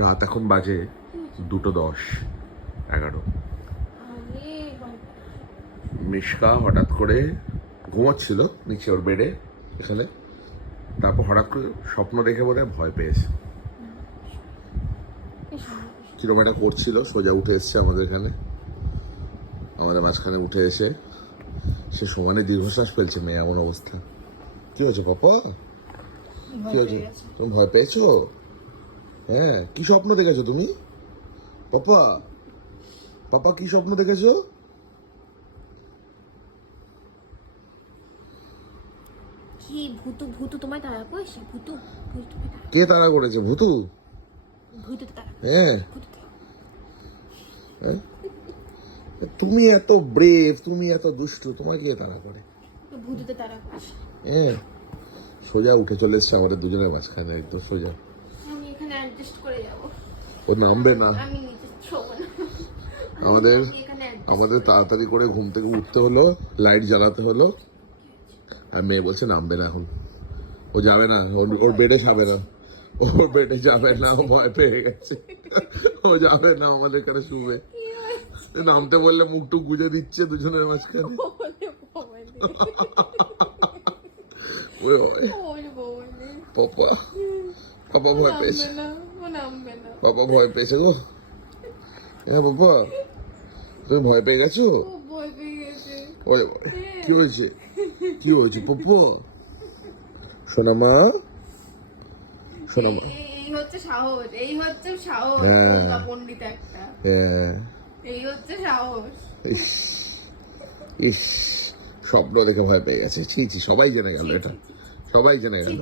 রাত এখন বাজে 2:10, 11। মিশকা হঠাৎ করে ঘুমাচ্ছিল নিচে ওর বেডে এখানে, তারপর হঠাৎ করে স্বপ্ন দেখে বোধহয় ভয় পেয়েছে, কিরকম একটা করছিল, সোজা উঠে এসছে আমাদের এখানে, আমাদের মাঝখানে উঠে এসে সে সমানে দীর্ঘশ্বাস ফেলছে। মেয়ে এমন অবস্থা। কি হয়েছে পাপা? কি হয়েছে? তুমি ভয় পেয়েছো? হ্যাঁ, কি স্বপ্ন দেখেছো তুমি পাপা? পাপা কি স্বপ্ন দেখেছো? কি ভূতু ভূতু তোমায় তাড়া করেছে? ভূতু ভূতু কে তাড়া করেছে? ভূতু? ভূতু তাড়া। হ্যাঁ, তুমি এত ব্রেভ, তুমি এত দুষ্টু, তোমাকে কে তাড়া করে? ভূতুতে তাড়া করেছে। হ্যাঁ, সোজা উঠে চলে এসছে আমাদের দুজনের মাঝখানে, একদম সোজা। আমি এখানে অ্যাডজাস্ট করে যাব। ও নামবে না। আমি নিচে শোবো না। আমাদের তাড়াতাড়ি করে ঘুম থেকে উঠতে হলো, লাইট জ্বালাতে হলো, আর মেয়ে বলছে নামবে না এখন, ও যাবে না, ওর বেডে যাবে না, ওর বেডে যাবে না, ও ভয় পেয়ে গেছে, ও যাবে না আমাদের এখানে শুবে। নামতে বললে মুখ টুক গুজে দিচ্ছে দুজনের মাঝখানে। পাপা পাপা ভয় পেয়েছে, পাপা ভয় পেয়েছে গো। হ্যাঁ পাপা, তুমি ভয় পেয়ে গেছো? কি হয়েছে? কি হয়েছে পাপা? শোনা মা, শোনা মা। এই হচ্ছে সাহস, এই হচ্ছে সাহস। পণ্ডিত একটা, এই হচ্ছে সাহস। ইস ইস, স্বপ্ন দেখে ভয় পেয়ে গেছে। ছি ছি, সবাই জেনে গেল এটা, সবাই জেনে গেল।